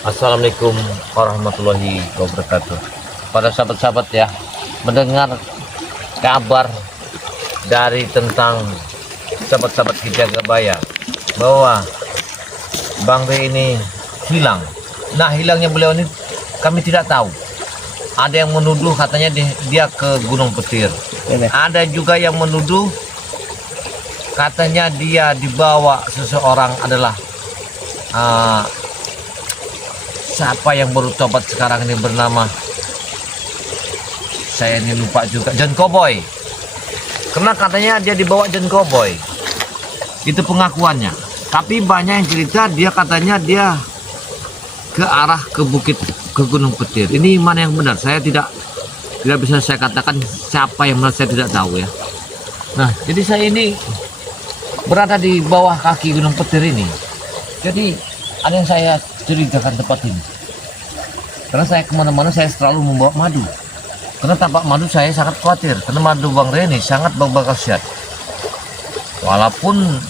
Assalamualaikum warahmatullahi wabarakatuh. Pada sahabat-sahabat ya, mendengar kabar dari tentang sahabat-sahabat Kijagabaya bahwa Bang Rey ini hilang. Nah, hilangnya beliau ini kami tidak tahu. Ada yang menuduh katanya dia ke Gunung Petir. Ada juga yang menuduh katanya dia dibawa seseorang adalah siapa yang baru tobat sekarang ini bernama, saya ini lupa juga, John Cowboy. Karena katanya dia dibawa John Cowboy. Itu pengakuannya. Tapi banyak yang cerita dia katanya dia ke arah ke Gunung Petir. Ini mana yang benar? Saya tidak bisa saya katakan siapa yang benar, saya tidak tahu ya. Nah, jadi saya ini berada di bawah kaki Gunung Petir ini. Jadi ada yang saya curigakan tempat ini. Karena saya kemana-mana saya selalu membawa madu. Karena tampak madu saya sangat khawatir. Karena madu Bang Rey ini sangat berkhasiat. Walaupun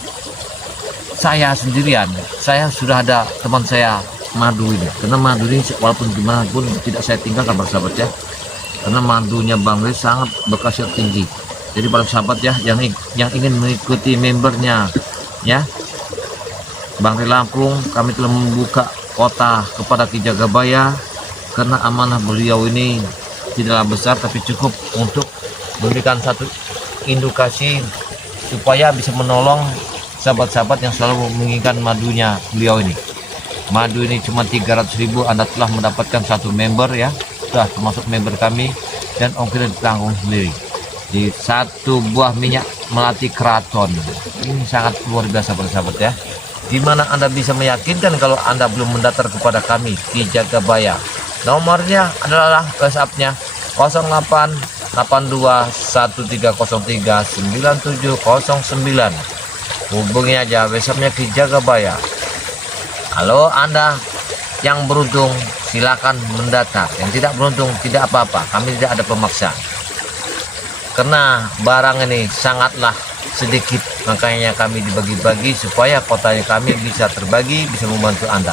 saya sendirian, saya sudah ada teman saya madu ini. Karena madu ini walaupun gimana pun tidak saya tinggalkan para sahabat ya. Karena madunya Bang Rey sangat berkhasiat tinggi. Jadi para sahabat ya yang ingin mengikuti membernya ya, Bang Rey Lampung, kami telah membuka kota kepada Kijagabaya karena amanah beliau ini tidaklah besar tapi cukup untuk memberikan satu indikasi supaya bisa menolong sahabat-sahabat yang selalu menginginkan madunya beliau ini. Madu ini cuma 300.000, Anda telah mendapatkan satu member ya, sudah termasuk member kami, dan ongkir ditanggung sendiri. Di satu buah minyak melati keraton ini sangat luar biasa para sahabat ya. Dimana Anda bisa meyakinkan kalau Anda belum mendaftar kepada kami Kijagabaya. Nomornya adalah WhatsApp-nya 088213039709. Hubungi aja WhatsApp-nya Kijagabaya. Halo Anda yang beruntung silakan mendaftar, yang tidak beruntung tidak apa-apa, kami tidak ada pemaksaan. Karena barang ini sangatlah sedikit, makanya kami dibagi-bagi supaya kotanya kami bisa terbagi, bisa membantu Anda.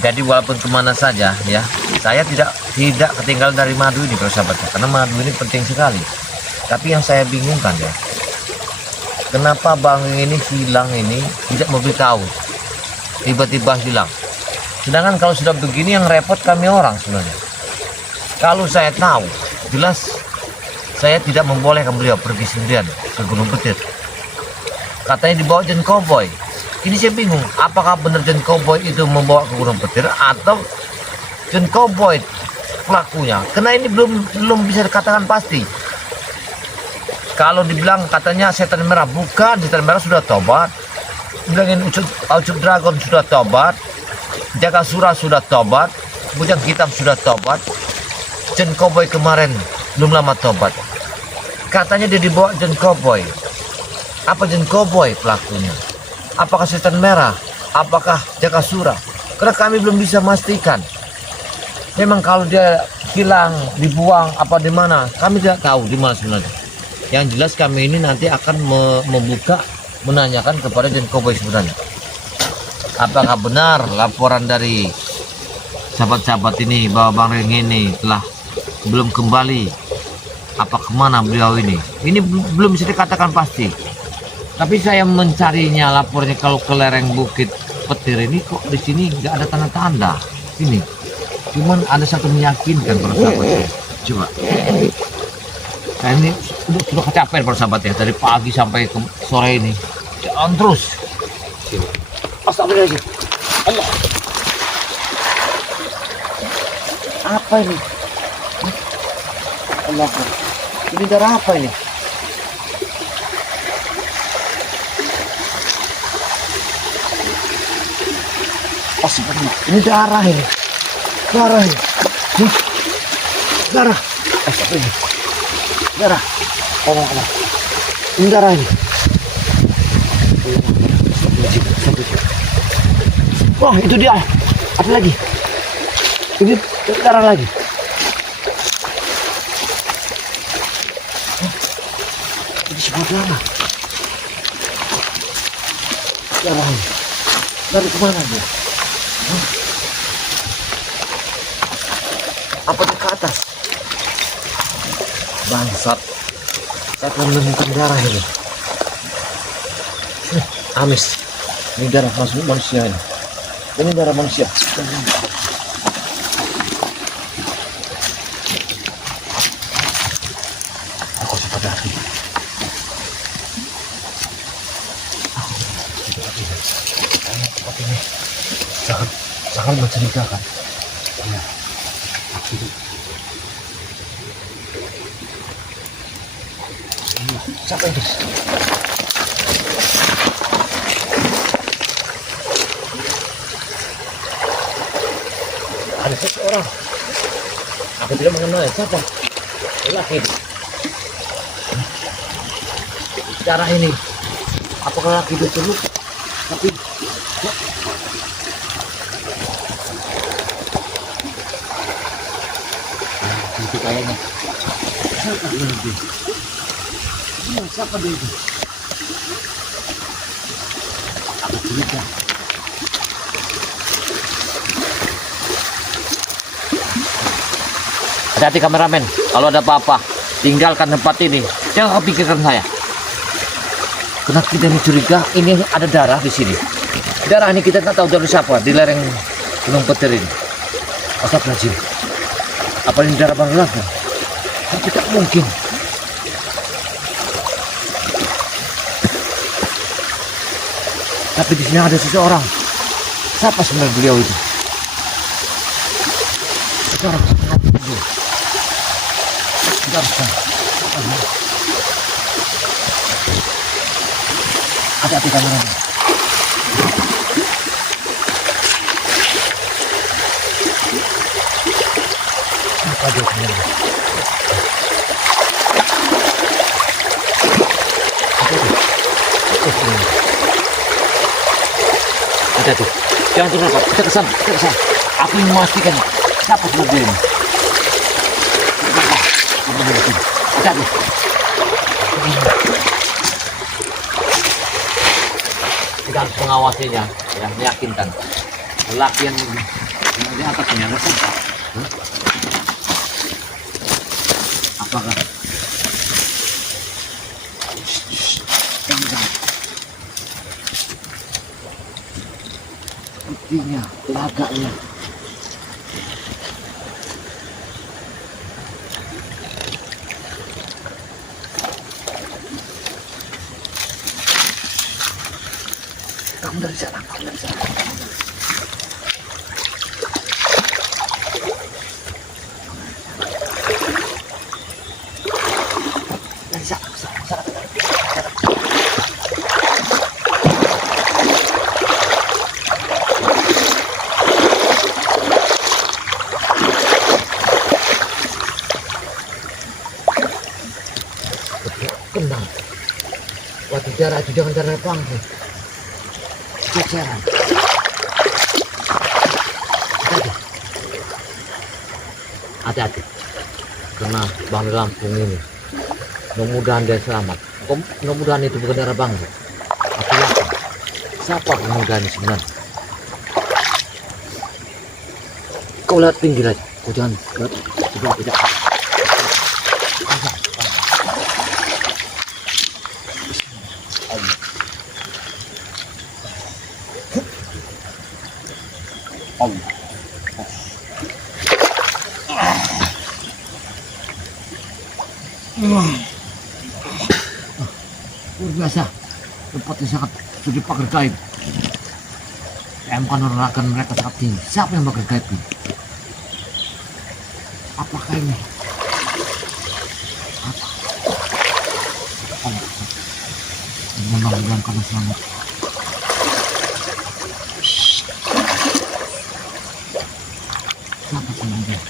Jadi walaupun kemana saja ya, saya tidak ketinggalan dari madu ini para sahabat, karena madu ini penting sekali. Tapi yang saya bingungkan ya, kenapa Bang ini hilang ini tidak memberitahu, tiba-tiba hilang. Sedangkan kalau sudah begini yang repot kami orang sebenarnya. Kalau saya tahu, jelas saya tidak membolehkan beliau pergi sendirian ke Gunung Petir. Katanya dibawa John Cowboy. Ini saya bingung, apakah benar John Cowboy itu membawa ke Gunung Petir atau John Cowboy pelakunya? Karena ini belum bisa dikatakan pasti. Kalau dibilang katanya setan merah, bukan, setan merah sudah tobat. Bilangin Ucup Dragon sudah tobat, Jagasura sudah tobat, Bujang Hitam sudah tobat. John Cowboy kemarin belum lama tobat. Katanya dia dibawa John Cowboy. Apa John Cowboy pelakunya? Apakah setan merah? Apakah Jagasura? Karena kami belum bisa memastikan. Memang kalau dia hilang, dibuang apa di mana, kami tidak tahu di mana sebenarnya. Yang jelas kami ini nanti akan membuka, menanyakan kepada John Cowboy sebenarnya. Apakah benar laporan dari sahabat-sahabat ini bahwa Bang Rey ini telah belum kembali, apa kemana beliau ini belum bisa dikatakan pasti. Tapi saya mencarinya lapornya kalau ke lereng Bukit Petir ini kok di sini nggak ada tanda-tanda ini, cuman ada satu meyakinkan para sahabat. Coba saya ini sudah kecapean para sahabat ya, dari pagi sampai ke sore ini jalan terus. Astagfirullahaladzim, Allah, apa ini? Allah, ini darah apa ini? Astagfirullah, ini darah ini. Darah ini. Darah. Astagfirullah. Darah. Allah. Ini darah ini. Wah, itu dia. Apa lagi? Ini darah lagi. Ini sebuah darah. Darah ini. Dari kemana dia? Hah? Apa dia ke atas? Bangsat. Saya akan menemukan darah ini. Amis. Ini darah masuk manusia ini. Ini darah manusia. Aku sempat hati. Tempat ini sangat mencurigakan. Ya, siapa itu? Ada seseorang. Aku tidak mengenal siapa. Laki. Darah ini. Apakah laki itu dulu? Tapi ya. Itu kayaknya. Siapa dia itu? Siapa dia itu? Aku curiga. Hati-hati kameramen, kalau ada apa-apa, tinggalkan tempat ini. Jangan pikirkan saya. Karena kita mencuriga ini ada darah di sini. Darah ini kita tak tahu dari siapa di lereng Gunung Petir ini. Astagfirullahaladzim. Apa ini darah Bang Laga? Tidak mungkin. Tapi di sini ada seseorang. Siapa sebenarnya beliau itu? Sekarang hati-hati kameramen. Apa dia sebenarnya? Hati-hati, jangan terlalu rapat. Kita kesana, kita kesana. Aku ingin memastikan siapa sebenarnya ini. Hati-hati. Kita harus mengawasinya, ya, meyakinkan. Lelaki yang di atasnya ada siapa? Apakah? Sepertinya lagaknya. Kamu dari sana, kamu dari sana. Dari sana, sana. Tenang. Waktu darah itu jangan darah panggung. Ceceran. Hati-hati. Karena Bang Lampung ini mudah-mudahan dia selamat. Mudah-mudahan itu bukan darah Bang. Aku yakin. Siapa pemuda ini sebenarnya? Kau lihat pinggir aja. Kau jangan lihat sebelah tidak. Luar biasa, tempatnya sangat sudah pagar gaib. Menerangkan mereka sangat tinggi. Siapa yang pagar gaib ini? Apakah ini? Apa? Mudah-mudahan kamu selamat. Siapa sebenarnya?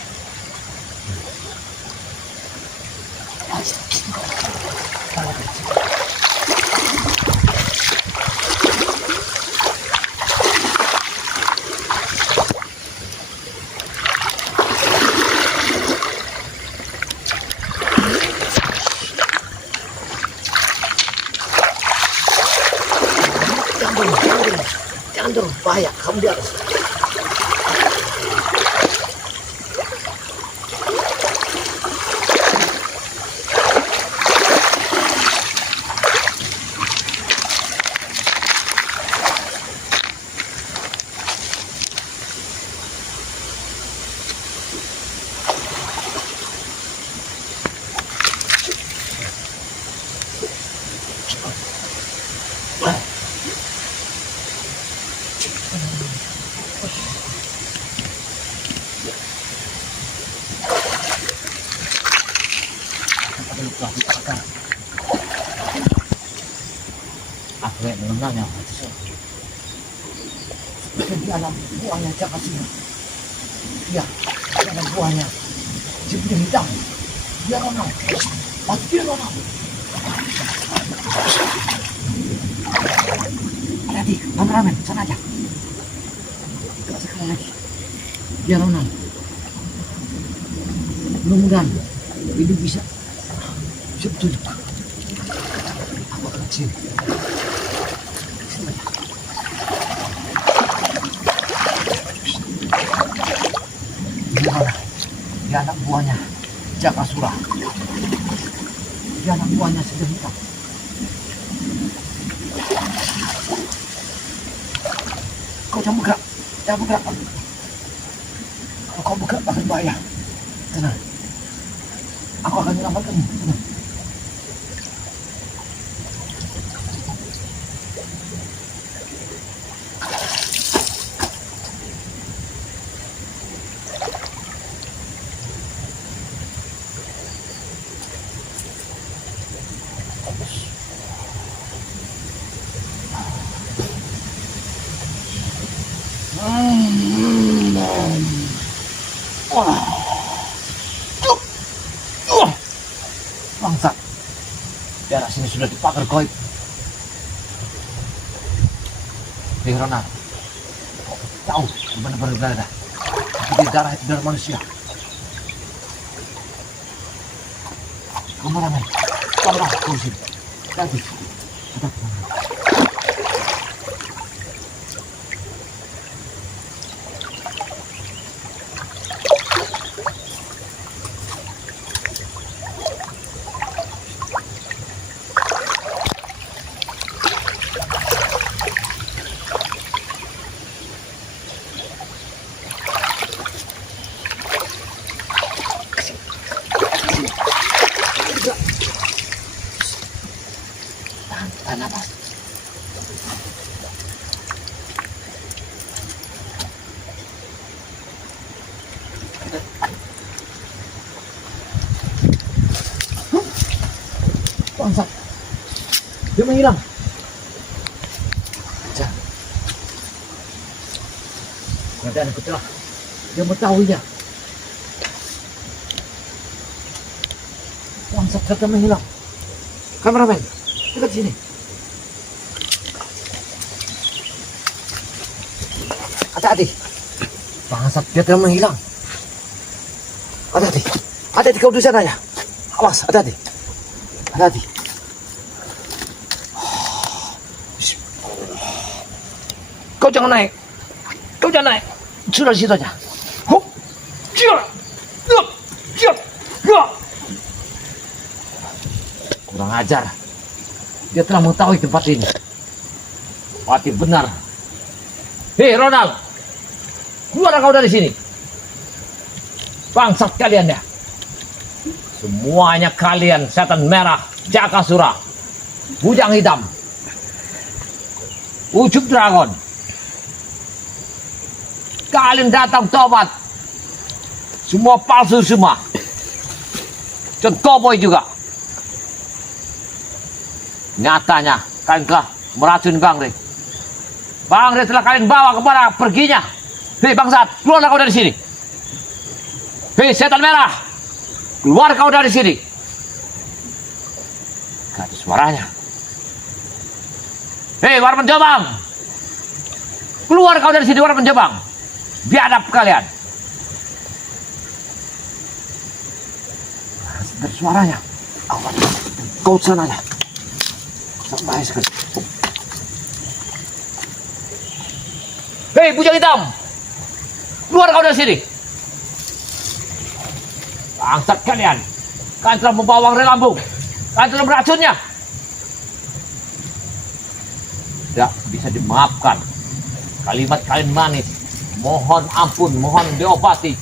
Jangan dorong, bahaya. Kamu di atas. Aku yang mengenalnya. Di alam buahnya jangan sini. Ya, di alam buahnya. Seperti hitam. Dia Ronald. Pasti dia Ronald. Hati-hati, kameramen, sana aja. Sekali lagi. Dia Ronald. Mudah-mudahan ini bisa petunjuk. Apa kecil? Gimana? Dia anak buahnya Jakasura. Dia anak buahnya sudah hitam. Kau jangan bergerak, jangan bergerak. Kalau kau bergerak akan bahaya. Tenang. Aku akan menyelamatkanmu. Tenang. Bangsat, daerah sini sudah dipagar goib. Hei Ronald, tahu benar-benar berada. Tapi darah itu darah manusia. Kameramen, kamera, kau sini. Tadi, tetap. Tahan nafas. Bangsat, dia menghilang. Keadaan ketelah, dia mengetahuinya. Bangsat, kata menghilang. Kameramen, dekat sini. Hati-hati. Bangsat, dia telah menghilang. Hati-hati. Hati-hati kau di sana ya. Awas, hati-hati. Hati-hati. Kau jangan naik. Kau jangan naik. Sudah di situ aja. Hup. Ciar. Yup. Ciar. Yup. Kurang ajar. Dia telah mengetahui tempat ini. Pati benar. Hei Ronald, keluar kau dari sini. Bangsat kalian ya. Semuanya kalian setan merah, Jakasura, bujang hitam, ujub dragon. Kalian datang tobat. Semua palsu semua. Dan cowboy juga. Nyatanya kalian telah meracuni Bang Rey. Bang Rey telah kalian bawa kemana perginya. Hei bangsat, keluar kau dari sini. Hei setan merah, keluar kau dari sini. Gak ada suaranya. Hei Warman Jombang, keluar kau dari sini Warman Jombang. Biadab kalian. Dari suaranya. Kau sananya. Bahaya sekali. Hei, bujang hitam! Keluar kau dari sini! Bangsat kalian! Kalian telah membawa Rey Lambung! Kalian telah meracunnya! Tidak bisa dimaafkan. Kalimat kalian manis. Mohon ampun, mohon diobati.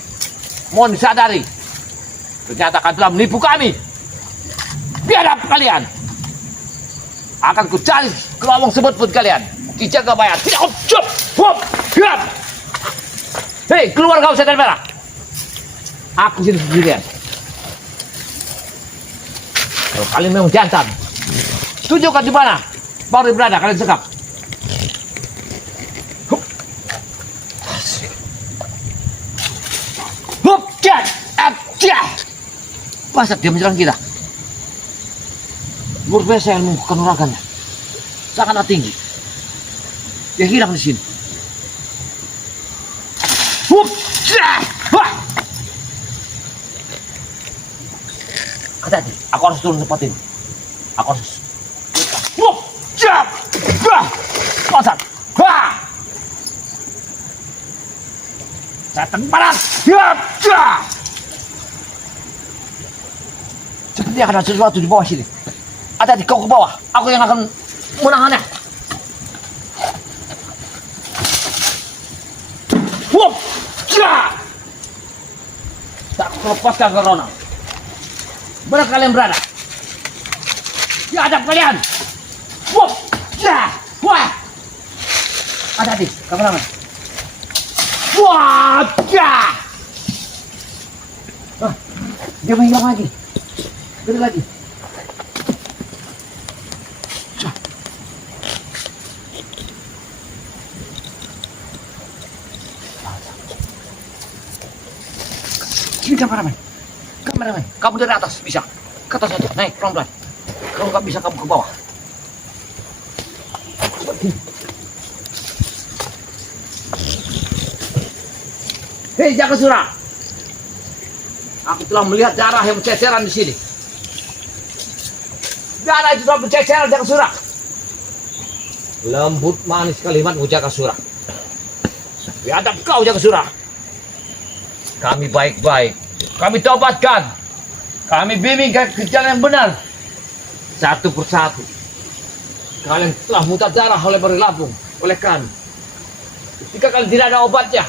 Mohon disadari. Ternyata kalian telah menipu kami. Biadab kalian! Akan kucari kelawang sebut-sebut kalian. Ki Jagabaya tidak objek. Biar. Hei, keluar kau setan merah. Aku sini sendirian. Kalau kalian memang jantan, tunjukkan di mana baru berada kalian sekap. Hup, cat, abjah. Pasat dia menyerang kita. Luar biasa ilmu kanuragannya, sangatlah tinggi. Dia hilang di sini. Hup, cat, wah. Hati-hati, aku harus turun tempat ini. Aku harus. Hup, cat, wah, pasat, wah. Setan barat, ya. Seperti akan ada sesuatu di bawah sini. Hati-hati kau ke bawah, aku yang akan menahannya. Wup, ya. Tak lepaskan ke Ronald. Mana kalian berada? Di hadap kalian. Wup, ya, wah. Hati-hati, kameramen. Wah, ya. Dia menghilang lagi. Beri lagi. Sini kameramen. Kameramen, kamu dari atas bisa. Ke atas saja, naik pelan-pelan. Kalau nggak bisa kamu ke bawah. Hei, Jagasura. Aku telah melihat darah yang berceceran di sini. Darah itu telah berceceran, Jagasura. Lembut manis kalimatmu, Jagasura. Biadab kau, Jagasura. Kami baik-baik. Kami tobatkan. Kami bimbing ke jalan yang benar. Satu persatu. Kalian telah muntah darah oleh Rey Lambung, oleh kami. Ketika kalian tidak ada obatnya,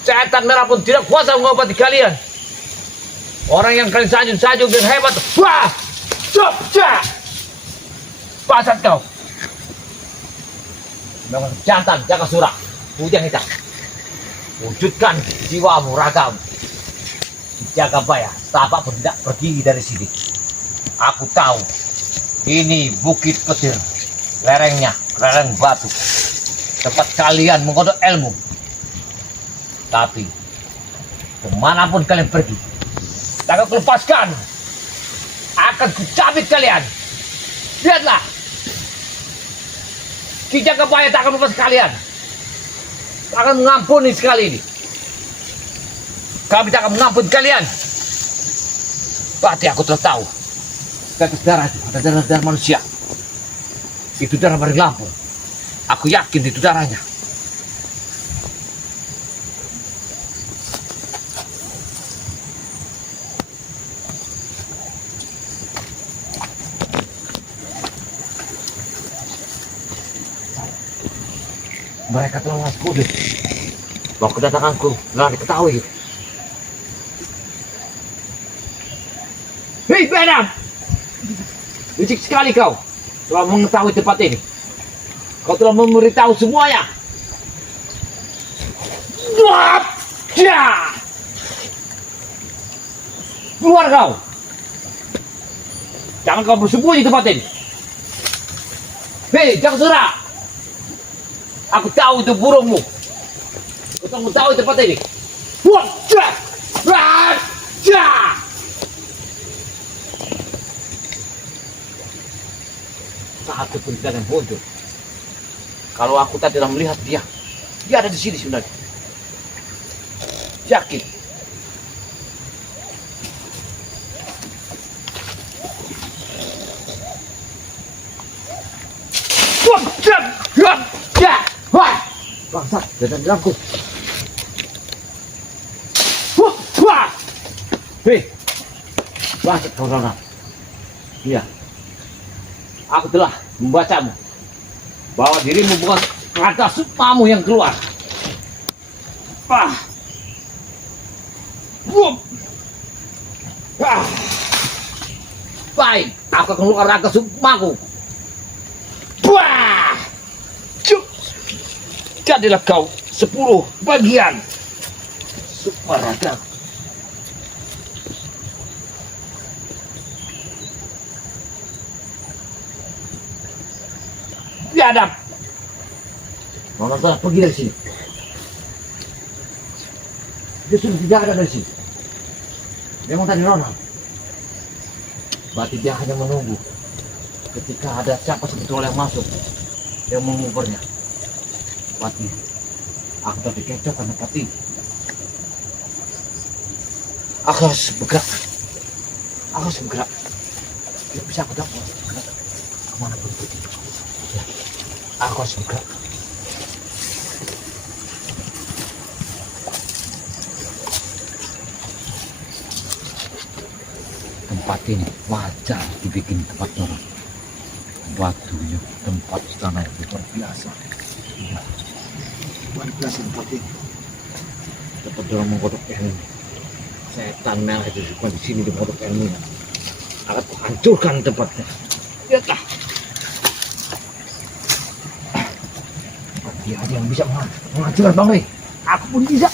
setan merah pun tidak kuasa mengobati kalian. Orang yang kalian sanjung-sanjung dengan hebat. Wah! Copca! Pasat kau. Memang jantan, Jagasura. Bujang hitam. Wujudkan jiwamu, ragamu. Jagabaya, tapak pun tidak pergi dari sini. Aku tahu, ini bukit petir. Lerengnya, lereng batu. Tempat kalian menggodok ilmu. Tapi, kemanapun kalian pergi, tak aku lepaskan. Akan kucabik kalian. Lihatlah. Ki Jagabaya tak akan lepas kalian. Tak akan mengampuni sekali ini. Kami tak akan mengampuni kalian. Berarti aku telah tahu. Tetes darah itu ada darah manusia. Itu darah Rey Lambung. Aku yakin itu darahnya. Mereka telah mengas kode bahwa kedatanganku telah diketahui. Hei, Benam! Licik sekali kau telah mengetahui tempat ini. Kau telah memberitahu semuanya. Keluar kau! Jangan kau bersembunyi di tempat ini. Hei, Jagasura! Aku tahu itu burungmu. Kamu tahu tempat ini. Satu pun tidak yang bodoh. Kalau aku tadi tidak melihat dia ada di sini sebenarnya. Yakin. Bangsat, jangan ganggu. Wah, wah. Hei, bangsat kau orang. Iya, aku telah membacamu bahwa dirimu bukan kata sukmamu yang keluar. Ah, Wup. Ah. Baik, aku akan keluar raga sukmaku. Wah, cuk. Jadilah kau 10 bagian sukma raga. Biadab. Nona telah pergi dari sini. Dia sudah tidak ada dari sini. Memang tadi Nona. Berarti dia hanya menunggu ketika ada siapa sebetulnya yang masuk yang mengukurnya. Berarti aku tadi kecoh karena pati. Aku harus bergerak. Aku harus bergerak. Tidak bisa aku dapat bergerak kemana pun pergi. Ya, aku harus bergerak. Tempat ini wajar dibikin tempat orang. Batunya tempat istana yang luar biasa. Ya, luar biasa tempat ini. Tempat orang menggodok ilmu. Setan merah itu suka di sini di menggodok ilmu. Akan hancurkan tempatnya. Ya tak. Dia ada yang bisa menghancurkan Bang Rey. Aku pun bisa.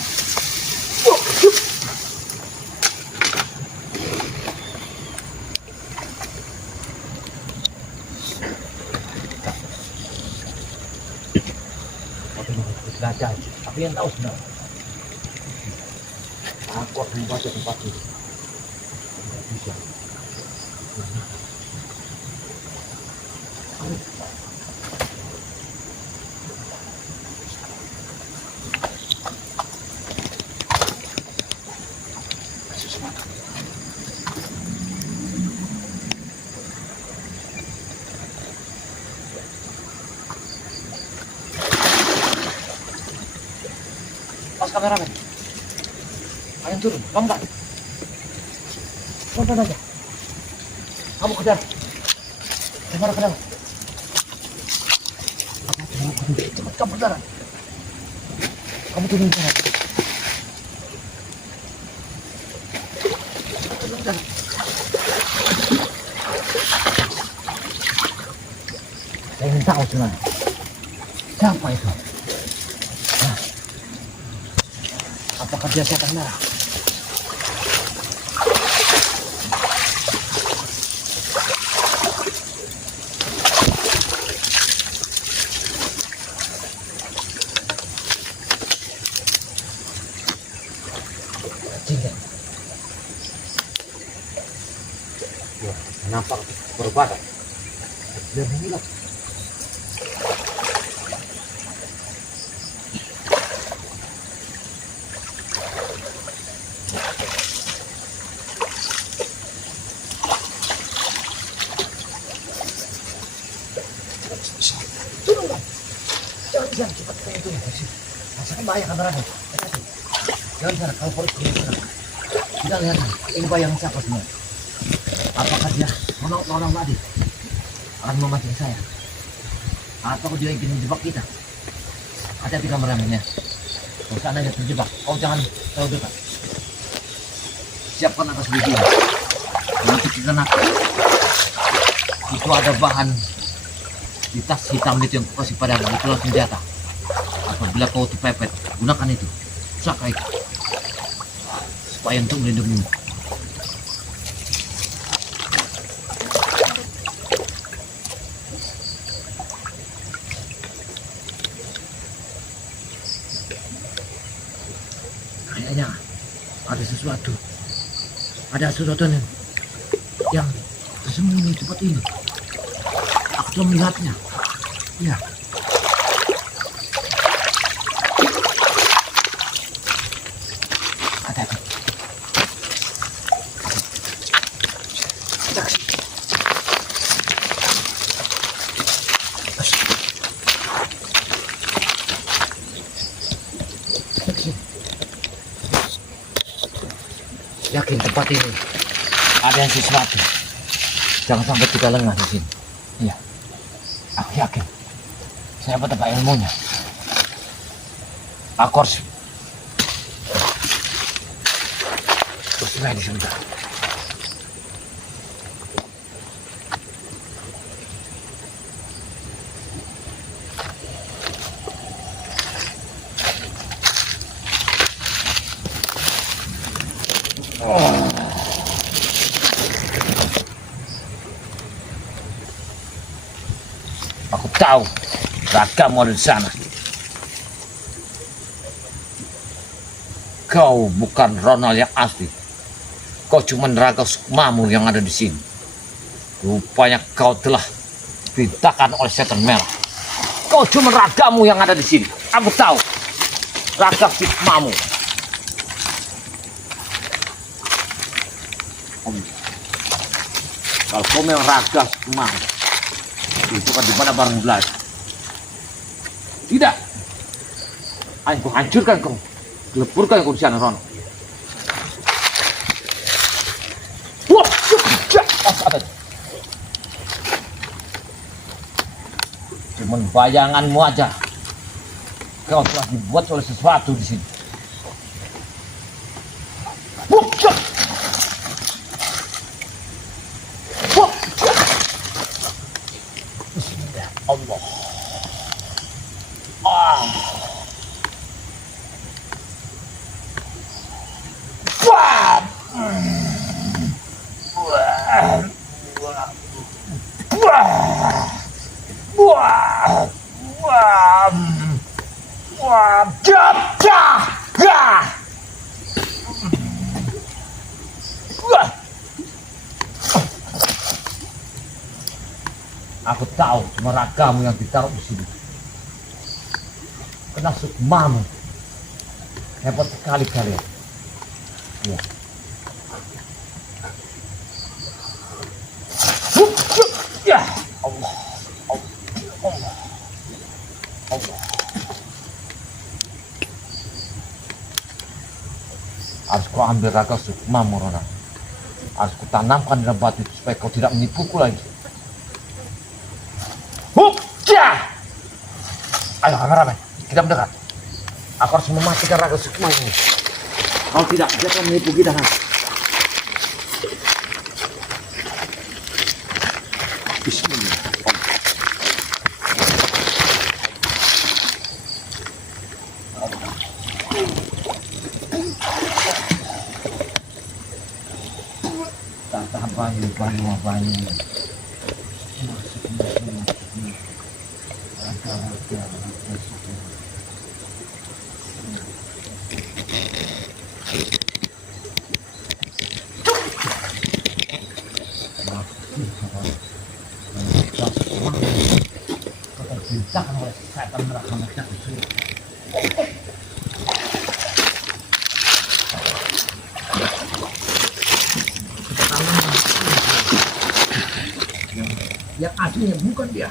Belajar, tapi yang tahu sebenarnya. Aku akan membaca tempat ini. Tidak bisa. Mas kameramen, kalian turun, lompat, lompat aja. Kamu kejar, jangan ke dalam. Cepat kamu kejar. Kamu turun ke dalam. Saya ingin tahu sebenarnya siapa itu. Apakah dia setan merah? Cinta. Ya, nampak berbadan. Dia menghilang. Jangan cepat kayak itu. Masakan bahaya kameranya. Jangan sana, kalau perut ke sana. Kita lihat ini bayang siapa semua. Apakah dia menolong tadi akan memancing saya, atau dia ingin menjebak kita? Hati-hati kameramennya. Kalau seandainya terjebak, kau jangan terlalu dekat. Siapkan atas video. Nanti kita nak. Itu ada bahan di tas hitam itu yang kau kasih padamu, itulah senjata. Apabila kau terpepet, gunakan itu. Sakai supaya untuk melindungimu. Kayaknya ada sesuatu. Ada sesuatu yang tersembunyi di tempat ini. Aku telah melihatnya. Ya. Hati-hati. yakin tempat ini ada yang sesuatu. Jangan sampai kita lengah di sini. Iya, aku yakin. Saya betapa ilmunya. Aku harus bersemedi sebentar. Aku tahu ragamu ada di sana. Kau bukan Ronald yang asli. Kau cuma raga sukmamu yang ada di sini. Rupanya kau telah dipintakan oleh setan merah. Kau cuma ragamu yang ada di sini. Aku tahu. Raga sukmamu. Kalau kau memang raga sukmamu, itu kan di mana barang belajar. Tidak. Aku hancurkan kamu. Leburkan kau di sana, Ronald. Wah, cuman bayanganmu aja. Kau telah dibuat oleh sesuatu di sini. Bismillah Allah. Aku tahu cuma ragamu yang ditaruh di sini. Kena sukmamu. Hebat sekali kalian. Ya. Ya Allah. Allah. Allah. Harus kau ambil raga sukmamu, Ronald. Harus kutanamkan dalam batu supaya kau tidak menipuku lagi. Ayo, kameramen, kita mendekat. Aku harus mematikan raga sukma ini. Kalau tidak, dia akan menipu kita nanti. Bismillah. Tahan banyu. Yang aslinya bukan dia.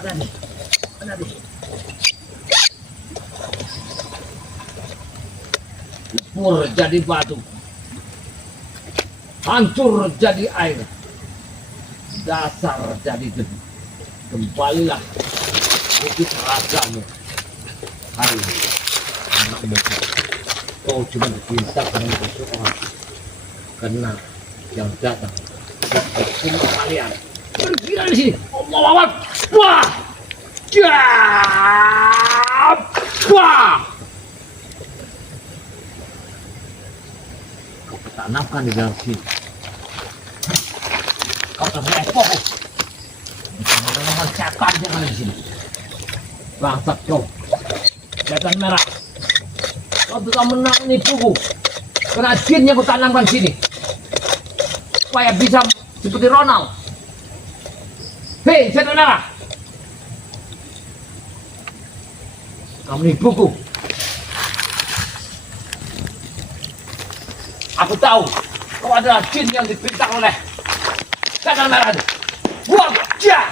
Ada nih. Lebur jadi batu, hancur jadi air, dasar jadi debu. Kembalilah wujud ragamu. Hari ini anak muda, kau cuma dipintakan untuk orang, karena yang datang semua kalian pergi dari sini. Allah Akbar. Wah, wah. Kau tanamkan di dalam sini. Kau telah menepokku. Dengan setan yang ada di sini. Bangsat kau, setan merah. Kau telah menipuku. Karena jin yang kau tanamkan sini, supaya bisa seperti Ronald. Hei, setan merah, kau menipuku. Aku tahu kau adalah jin yang diperintah oleh setan merah. Wajah.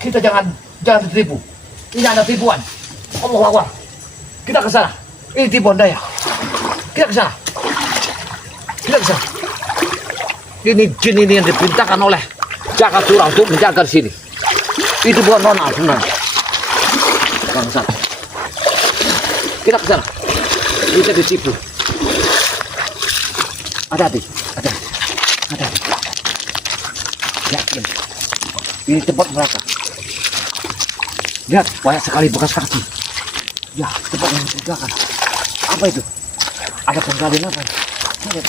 Kita jangan tertipu. Ini ada tipuan. Allah Akbar. Kita ke sana. Ini tipuan daya. Kita ke sana. Kita ke sana. Ini jin ini yang diperintahkan oleh Jakatura untuk menjaga di sini. Itu bukan nona sebenarnya. Bangsat. Kita ke sana. Kita ditipu. Hati-hati. Yakin. Ini tempat mereka. Lihat, banyak sekali bekas kaki. Ya, tempat yang mencurigakan. Apa itu? Ada penggalian apa? Lihat.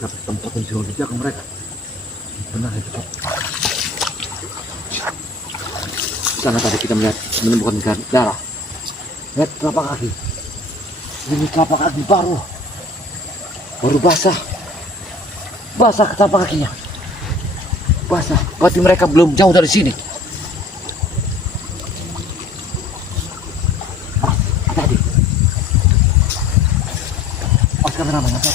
Tempat yang jauh ke mereka. Benar itu. Sana tadi kita menemukan darah. Lihat telapak kaki. Ini telapak kaki baru basah. Basah telapak kakinya. Basah. Berarti mereka belum jauh dari sini. Tadi. Kameramen apa?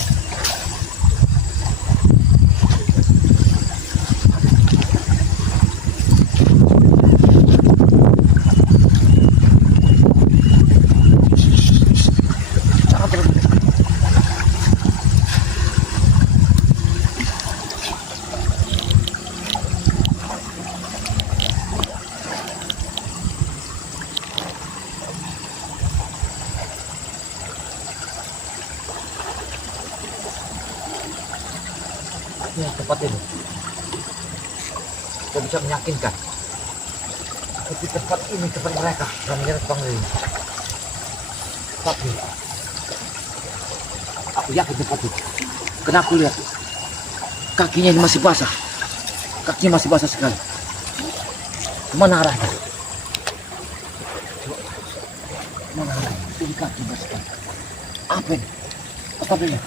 Ya, tempat ini kita bisa meyakinkan di tempat ini tempat mereka dan menyerang bangun ini. Tapi aku yakin tempat itu, karena aku lihat kakinya ini masih basah. Kakinya masih basah sekali. Kemana arahnya? Kemana arahnya? Ini kaki basah sekali. Apa ini? Apa ini?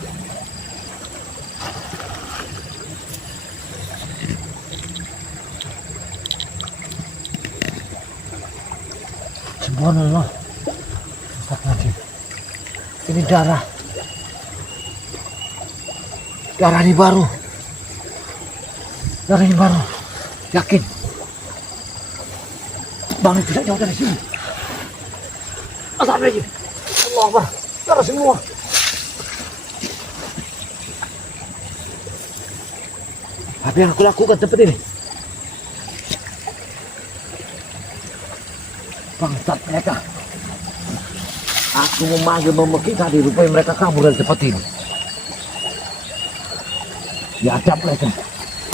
Subhanallah. Astagfirullahaladzim. Ini darah. Darah ini baru. Darah ini baru. Yakin. Bang tidak jauh dari sini. Astagfirullahaladzim. Allah Akbar. Darah semua. Apa yang aku lakukan tempat ini? Bangsat mereka. Aku memanggil memeki tadi, rupanya mereka kabur dari tempat ini. Biadab mereka.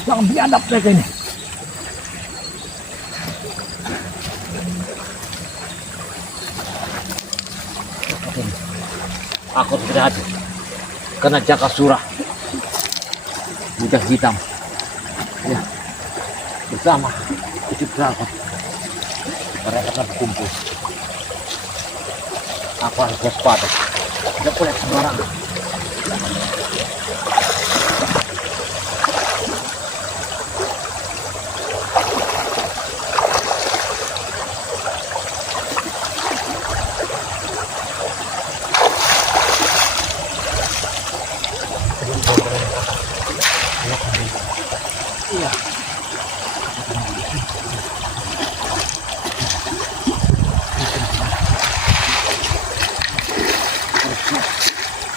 Jangan biadab mereka ini. Aku tidak ada. Karena Jakasura wujud hitam. Ya. Bersama tujuh kerabat. Mereka akan berkumpul. Aku harus waspada. Tidak boleh sembarangan. Iya.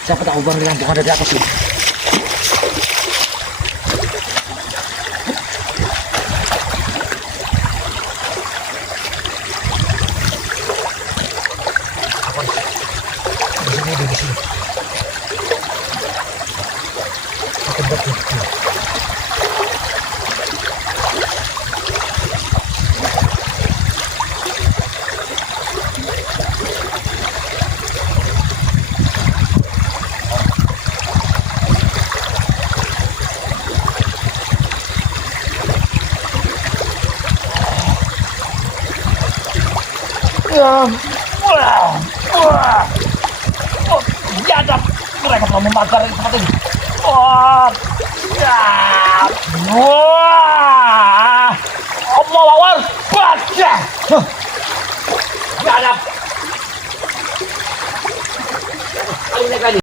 Siapa tahu bang yang bukan ada di atas ini. Apa nih? Di sini, di sini. Aku betul. Biadab, mereka telah membakar tempat ini. Allah Akbar, baca. Biadab.